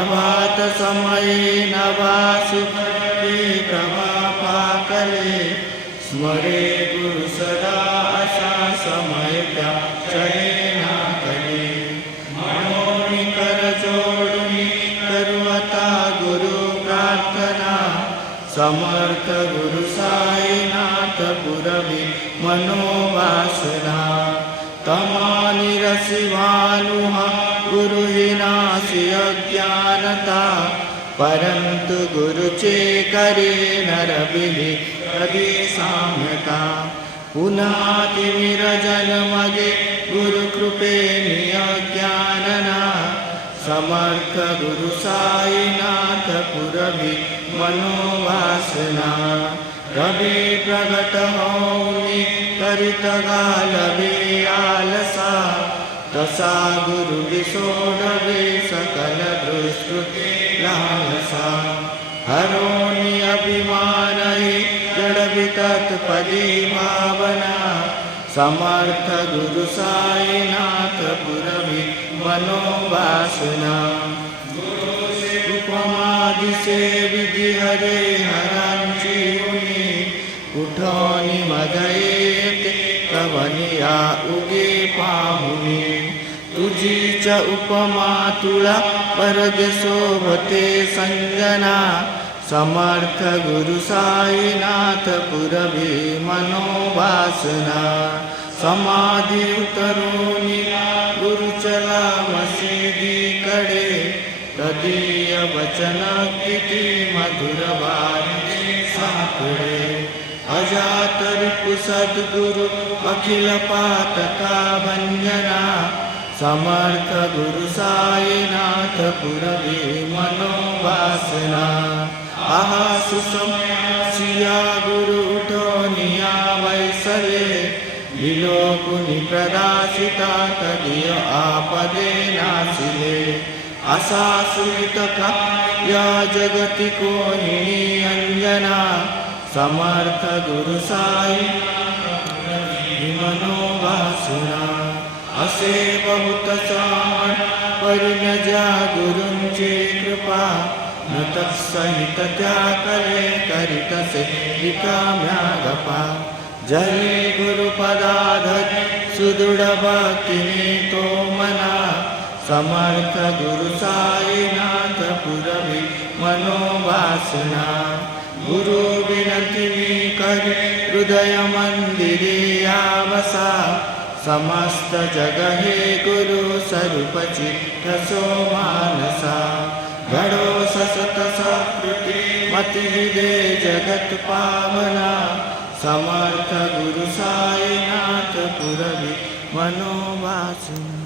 प्रभात समये नवासुपत्ति प्रभापाकले स्मरे गुरु सदा असा समय त्या चरेना कले मनोनी कर जोडुनी करुवता गुरु प्रार्थना समर्थ गुरु साईनाथ पुरवी मनोवासना तमानि रसिवानुहा गुरुहिनासि अज्ञानता परंतु गुरुचे करे नरबिली कधी साम्यता पुन्हा जन्मगे गुरु कृपेनी अज्ञानना समर्थ गुरु साईनाथ पुरवी मनोवासना रवि प्रगट होनी करित गालवे आलसा तसा गुरु विसोडवे सकल दुष्कृति लालसा हरोनी अभिमानहि जडवि तत्पदी भावना समर्थ गुरु साईनाथ पुरवी मनोवासना उपमादिसे विधि हरे हरांची उनी कुठोनी मदयेते कवनिया उगे पाहुनी तुझीच उपमा तुला परगे शोभते संजना समर्थ गुरु साईनाथ पुरवी मनोवासना समाधी उतरुनी गुरुचला मशिदीकडे तदीय वचन किती मधुर वाणी साकडे अजात रिपु सद्गुरु अखिल पातका भंजना समर्थ गुरु साईनाथ पुरवी मनोवासना आहा सुसमसिया गुरु उठोनिया वैसले विलोकुनि प्रदासिता तदीय आपदे नासिले असा सुतका या जगति कोहिनी अंजना समर्थ गुरु साई मनोवासना असे बहुत साण परिणजा गुरूंची कृपा न तत्सहित त्या करे करीतसे रिकाम्या गपा जरी गुरुपदाधर सुदृढ भक्तिनी तो मना समर्थ गुरु साईनाथ पुरवी मनोवासना गुरु विनती करी हृदय मंदिरे आवसा समस्त जग हे गुरु स्वरूपची रसो मानसा घडो ससत सकृती मती दे जगत पावना समर्थ गुरु साईनाथ पुरवी मनोवासना।